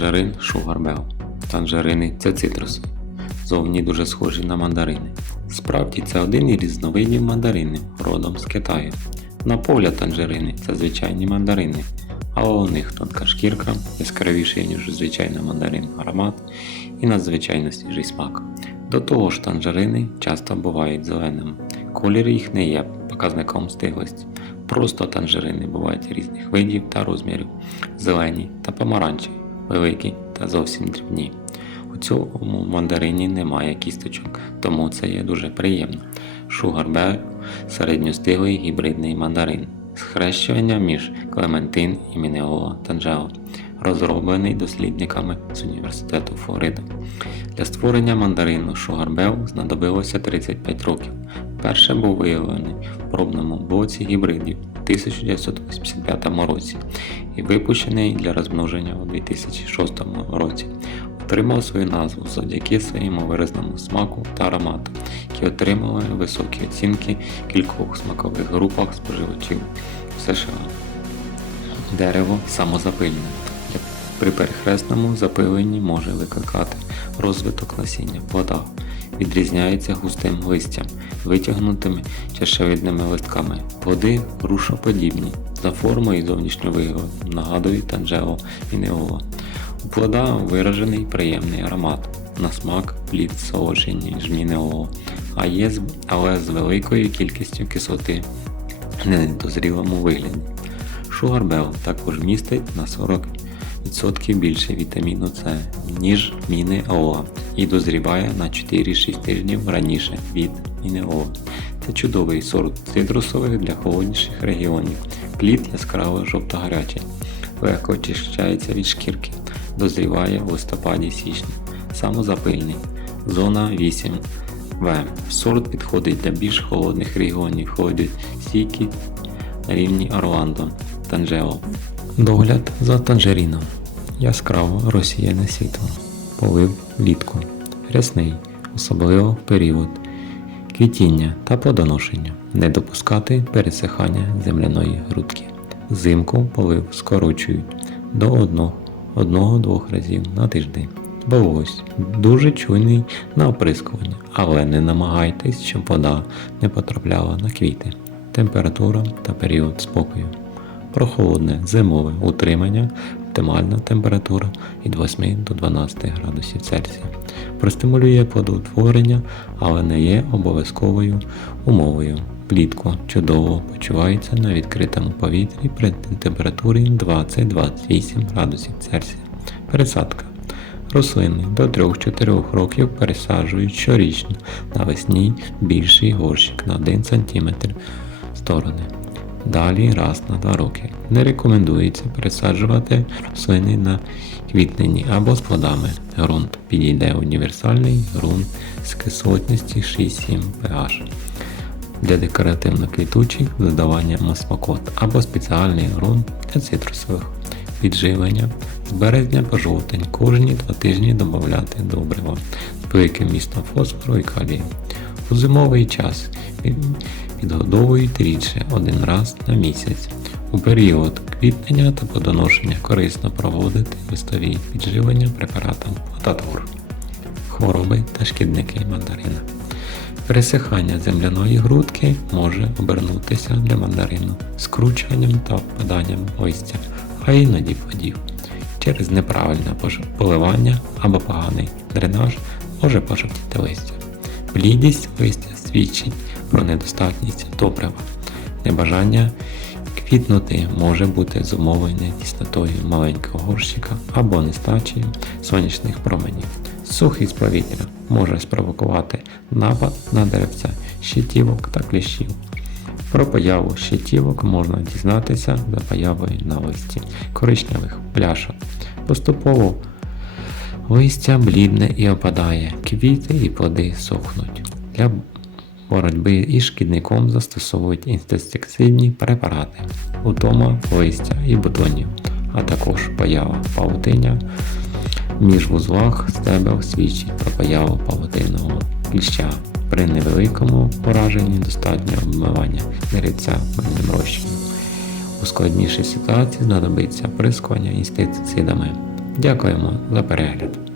Танжерин Шугарбел. Танжерини це цитруси. Зовні дуже схожі на мандарини. Справді це один із різновидів мандарини, родом з Китаю. На погляд танжерини це звичайні мандарини, але у них тонка шкірка, яскравіший, ніж звичайний мандарин аромат і надзвичайно свіжий смак. До того ж, танжерини часто бувають зеленими. Колір їх не є показником стиглості. Просто танжерини бувають різних видів та розмірів: зелені та помаранчеві, великі та зовсім дрібні. У цьому мандарині немає кісточок, тому це є дуже приємно. Шугарбел середньостиглий гібридний мандарин. Схрещування між Клементин і Мінеола Танжео, розроблений дослідниками з університету Флорида. Для створення мандарину Шугарбел знадобилося 35 років. Перше був виявлений в пробному блоці гібридів 1985 році і випущений для розмноження у 2006 році. Отримав свою назву завдяки своєму виразному смаку та аромату, які отримали високі оцінки в кількох смакових групах споживачів в США. Дерево самозапильне. При перехресному запиленні може викликати розвиток насіння в плодах. Відрізняється густим листям, витягнутими чашевидними листками. Плоди рушоподібні, за формою і зовнішнього вигляду нагадують танжео і неола. У плода виражений приємний аромат. На смак плід солодший, ніж мінеоло, а є але з великою кількістю кислоти в недозрілому вигляді. Шугарбел також містить на 40% більше вітаміну С, ніж міни ОА, і дозріває на 4-6 тижнів раніше від міни ОА. Це чудовий сорт цитрусових для холодніших регіонів. Плід яскраво жовто-гарячий, легко очищається від шкірки, дозріває в листопаді-січні. Самозапильний. Зона 8. В. Сорт підходить для більш холодних регіонів, ходять стійкі на рівні Орландо, Танжео. Догляд за танжеріном. Яскраво розсіяне світло. Полив влітку. Рясний, особливо період. Квітіння та плодоношення. Не допускати пересихання земляної грудки. Взимку полив скорочують до 1-2 разів на тиждень. Волось дуже чуйний на оприскування, але не намагайтесь, щоб вода не потрапляла на квіти. Температура та період спокою. Прохолодне зимове утримання, оптимальна температура від 8 до 12 градусів Цельсія. Простимулює плодотворення, але не є обов'язковою умовою. Влітку чудово почувається на відкритому повітрі при температурі 20-28 градусів Цельсія. Пересадка. Рослини до 3-4 років пересаджують щорічно навесні більший горщик на 1 см сторони. Далі раз на 2 роки. Не рекомендується пересаджувати рослини на квітнені або з плодами. Ґрунт підійде універсальний ґрунт з кислотністю 6-7 pH. Для декоративно-квітучих додавання маслокот або спеціальний ґрунт для цитрусових підживлення з березня по жовтень кожні два тижні додати добрива з великим містом фосфору і калію. У зимовий час підгодовують рідше один раз на місяць. У період квітнення та плодоношення корисно проводити листові підживлення препаратом Потатур. Хвороби та шкідники мандарина. Пересихання земляної грудки може обернутися для мандарину скручуванням та впаданням листя, а іноді плодів. Через неправильне поливання або поганий дренаж може пожовтіти листя. Блідість листя свідчить про недостатність добрива. Небажання квітнути може бути зумовлене тіснотою маленького горщика або нестачею сонячних променів. Сухість повітря може спровокувати напад на деревця, щитівок та кліщів. Про появу щитівок можна дізнатися за появою на листі коричневих пляшок. Поступово листя блідне і опадає, квіти і плоди сохнуть. Для боротьби із шкідником застосовують інсектицидні препарати, утома листя і бутонів, а також поява павутиння між вузлах стебел свідчить про появу павутинного кліща. При невеликому пораженні достатньо обмивання деревця мильним розчином. У складнішій ситуації знадобиться прискування інстицидами. Дякуємо за перегляд.